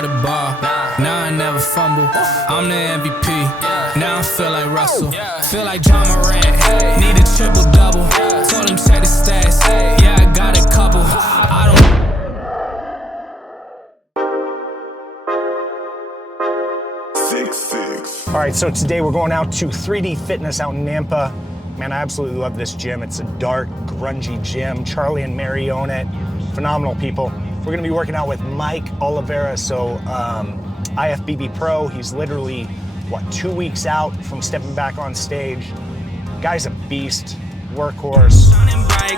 drop the ball. Now I never fumble. I'm the MVP. Now I feel like Russell. Feel like John Morant. Need a triple double. Told him check the stats. Yeah, I got a couple. I don't. All right, so today we're going out to 3D Fitness out in Nampa. Man, I absolutely love this gym. It's a dark, grungy gym. Charlie and Mary own it. Phenomenal people. We're gonna be working out with Mike Olivera, so IFBB Pro. He's literally, 2 weeks out from stepping back on stage. Guy's a beast, workhorse.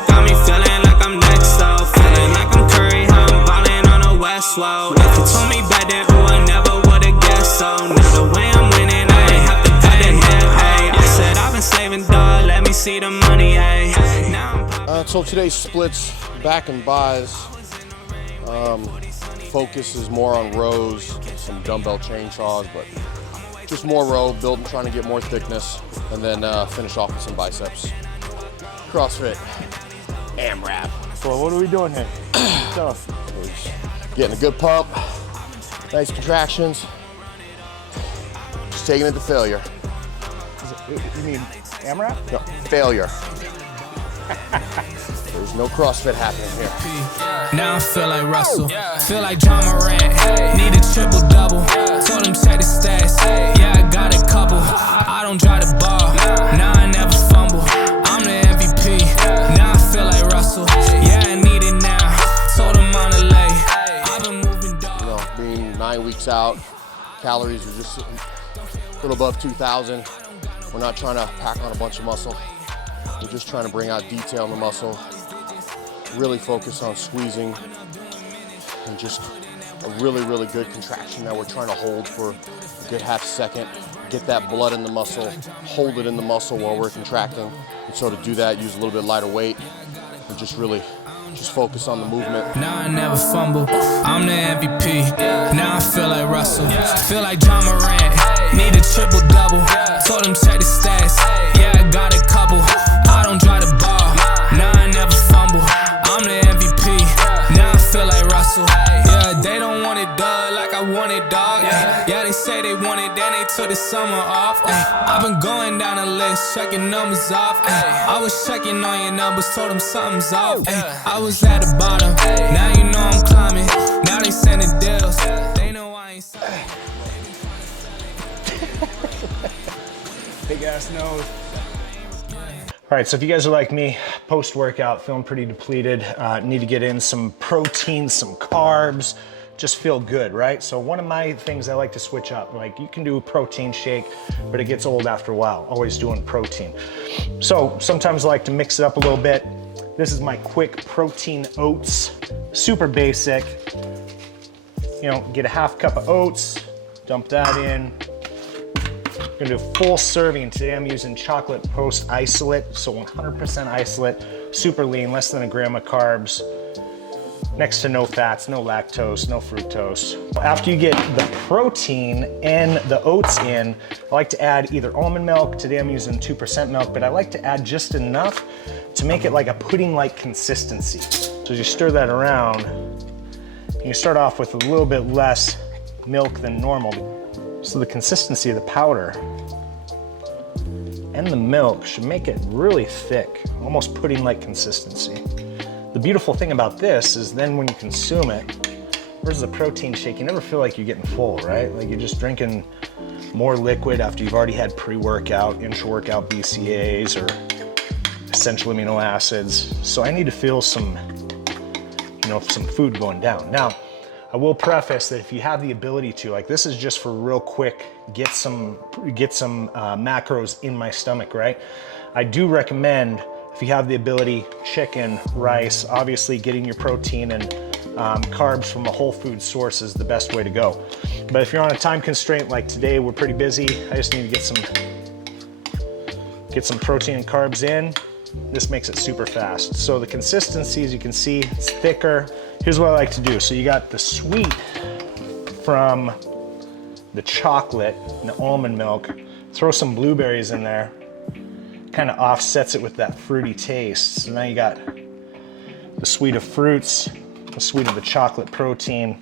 Got me feeling like I'm next, though. Feeling like I'm Curry, how I'm ballin' on the West Low. If you told me back then, oh, I never would've guessed so. Now the way I'm winning, I ain't have to cut the net, hey. I said I've been saving, dog, let me see the money, hey. Now I'm so today's splits, back and buys. Focus is more on rows, some dumbbell chainsaws, but just more row, building, trying to get more thickness, and then finish off with some biceps. CrossFit, AMRAP. So what are we doing here? Tough. Getting a good pump, nice contractions, just taking it to failure. You mean AMRAP? No, failure. There's no CrossFit happening here. Now I feel like Russell, feel like John Morant. Need a triple double. Told him check the stats. Yeah, I got a couple. I don't drop the ball. Now I never fumble. I'm the MVP. Now I feel like Russell. Yeah, I need it now. Told him on the lay. I've been moving dog. You know, being 9 weeks out, calories are just a little above 2,000. We're not trying to pack on a bunch of muscle. We're just trying to bring out detail in the muscle, really focus on squeezing, and just a really, really good contraction that we're trying to hold for a good half second, get that blood in the muscle, hold it in the muscle while we're contracting. And so to do that, use a little bit lighter weight, and just really focus on the movement. Now I never fumble, I'm the MVP. Now I feel like Russell, feel like John Morant. Need a triple double, told him check the stats. Yeah, I got a couple. I don't drop the ball, now I never fumble. I'm the MVP, now I feel like Russell. Yeah, they don't want it, dog, like I want it, dog. Yeah, they say they want it, then they took the summer off. I've been going down the list, checking numbers off. I was checking on your numbers, told them something's off. I was at the bottom, now you know I'm climbing. Now they sending deals, they know I ain't selling. Big ass nose. All right, so if you guys are like me, post-workout, feeling pretty depleted, need to get in some protein, some carbs, just feel good, right? So one of my things I like to switch up, like you can do a protein shake, but it gets old after a while, always doing protein. So sometimes I like to mix it up a little bit. This is my quick protein oats, super basic. You know, get a half cup of oats, dump that in. I'm gonna do a full serving. Today I'm using chocolate post isolate, so 100% isolate, super lean, less than a gram of carbs, next to no fats, no lactose, no fructose. After you get the protein and the oats in, I like to add either almond milk. Today I'm using 2% milk, but I like to add just enough to make it like a pudding-like consistency. So as you stir that around, you start off with a little bit less milk than normal. So the consistency of the powder and the milk should make it really thick, almost pudding-like consistency. The beautiful thing about this is then when you consume it, versus a protein shake, you never feel like you're getting full, right? Like you're just drinking more liquid after you've already had pre-workout, intra-workout BCAAs or essential amino acids. So I need to feel some, some food going down. Now, I will preface that if you have the ability to, like this is just for real quick, get some macros in my stomach, right? I do recommend, if you have the ability, chicken, rice, obviously getting your protein and carbs from a whole food source is the best way to go. But if you're on a time constraint like today, we're pretty busy, I just need to get some protein and carbs in. This makes it super fast. So the consistency, as you can see, it's thicker. Here's what I like to do. So you got the sweet from the chocolate and the almond milk. Throw some blueberries in there. Kind of offsets it with that fruity taste. So now you got the sweet of fruits, the sweet of the chocolate protein,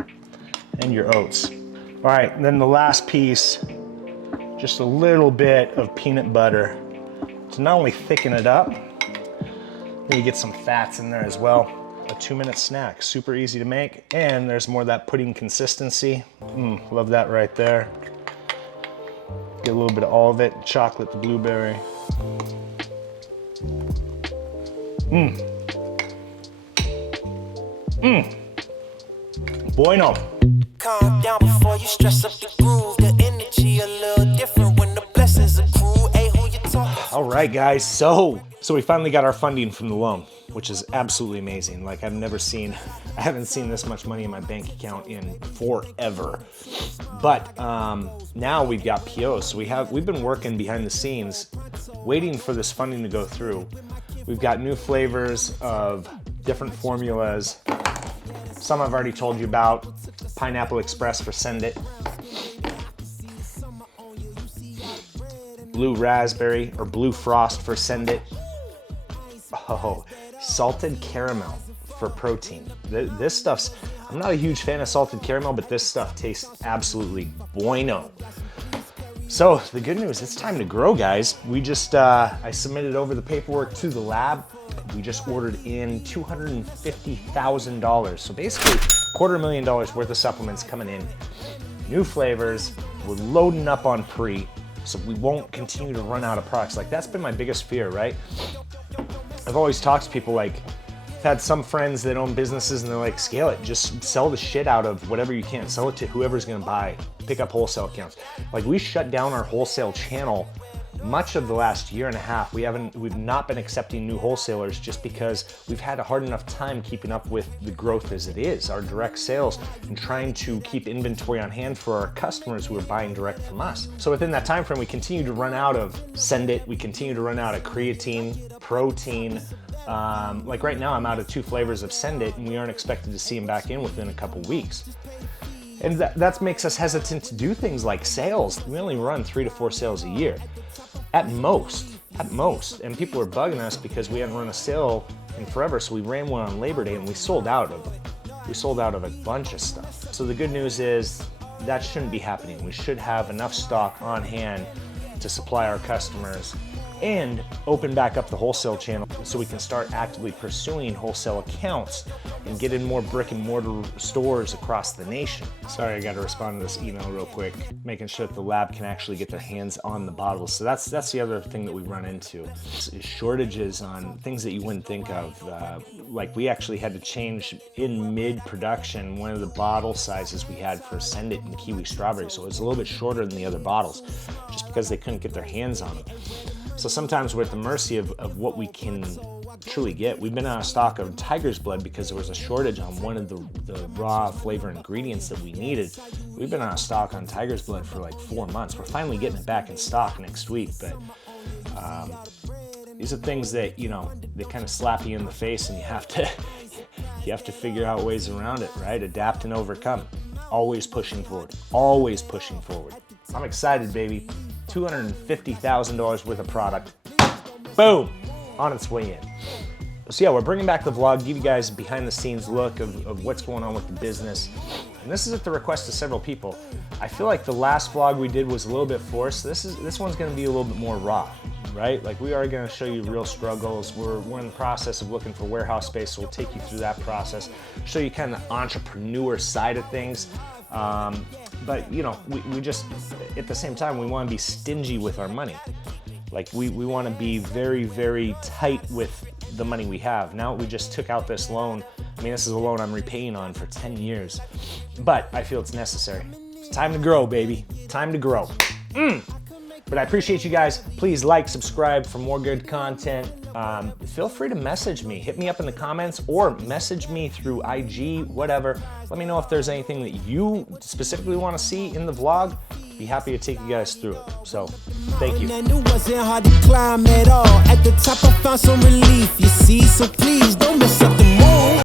and your oats. All right, and then the last piece, just a little bit of peanut butter to not only thicken it up, then you get some fats in there as well. A 2-minute snack, super easy to make, and there's more of that pudding consistency. Love that right there. Get a little bit of all of it, chocolate, the blueberry. Bueno. Calm down before you stress up the groove. The energy a little different when the blessings accrue. Hey, who you talking? All right, guys. So we finally got our funding from the loan, which is absolutely amazing. Like I haven't seen this much money in my bank account in forever. But now we've got POs. So we've been working behind the scenes, waiting for this funding to go through. We've got new flavors of different formulas. Some I've already told you about. Pineapple Express for Send It. Blue Raspberry or Blue Frost for Send It. Oh, salted caramel for protein. This stuff's, I'm not a huge fan of salted caramel, but this stuff tastes absolutely bueno. So the good news, it's time to grow, guys. We just, I submitted over the paperwork to the lab. We just ordered in $250,000. So basically $250,000 worth of supplements coming in, new flavors. We're loading up on pre, so we won't continue to run out of products. Like that's been my biggest fear, right? I've always talked to people like, I've had some friends that own businesses and they're like, scale it, just sell the shit out of whatever you can, sell it to whoever's gonna buy, pick up wholesale accounts. Like we shut down our wholesale channel much of the last year and a half. We've not been accepting new wholesalers just because we've had a hard enough time keeping up with the growth as it is, our direct sales, and trying to keep inventory on hand for our customers who are buying direct from us. So within that time frame, we continue to run out of Send It, we continue to run out of creatine, protein. Like right now, I'm out of 2 flavors of Send It, and we aren't expected to see them back in within a couple weeks. And that makes us hesitant to do things like sales. We only run 3 to 4 sales a year. At most. And people were bugging us because we hadn't run a sale in forever, so we ran one on Labor Day and we sold out of it. We sold out of a bunch of stuff. So the good news is that shouldn't be happening. We should have enough stock on hand to supply our customers and open back up the wholesale channel so we can start actively pursuing wholesale accounts and get in more brick and mortar stores across the nation. Sorry, I got to respond to this email real quick, making sure that the lab can actually get their hands on the bottles. So that's the other thing that we run into, is shortages on things that you wouldn't think of. Like we actually had to change in mid-production one of the bottle sizes we had for Send It and Kiwi Strawberry. So it was a little bit shorter than the other bottles just because they couldn't get their hands on it. So sometimes we're at the mercy of what we can truly get. We've been out of stock of tiger's blood because there was a shortage on one of the raw flavor ingredients that we needed. We've been out of stock on tiger's blood for like 4 months. We're finally getting it back in stock next week, but these are things that, you know, they kind of slap you in the face and you have to figure out ways around it, right? Adapt and overcome. Always pushing forward. Always pushing forward. I'm excited, baby. $250,000 worth of product. Boom! On its way in. So yeah, we're bringing back the vlog, give you guys a behind the scenes look of what's going on with the business. And this is at the request of several people. I feel like the last vlog we did was a little bit forced. This one's gonna be a little bit more raw, right? Like we are gonna show you real struggles. We're in the process of looking for warehouse space, so we'll take you through that process, show you kind of the entrepreneur side of things. But you know, we just, at the same time, we want to be stingy with our money. Like we want to be very, very tight with the money we have. Now we just took out this loan. I mean, this is a loan I'm repaying on for 10 years, but I feel it's necessary. It's time to grow, baby. Time to grow. But I appreciate you guys. Please like, subscribe for more good content. Feel free to message me. Hit me up in the comments or message me through IG, whatever. Let me know if there's anything that you specifically want to see in the vlog. Be happy to take you guys through it. So, thank you. And it wasn't hard to climb at all. At the top I found some relief, you see, so please don't mess up the mood.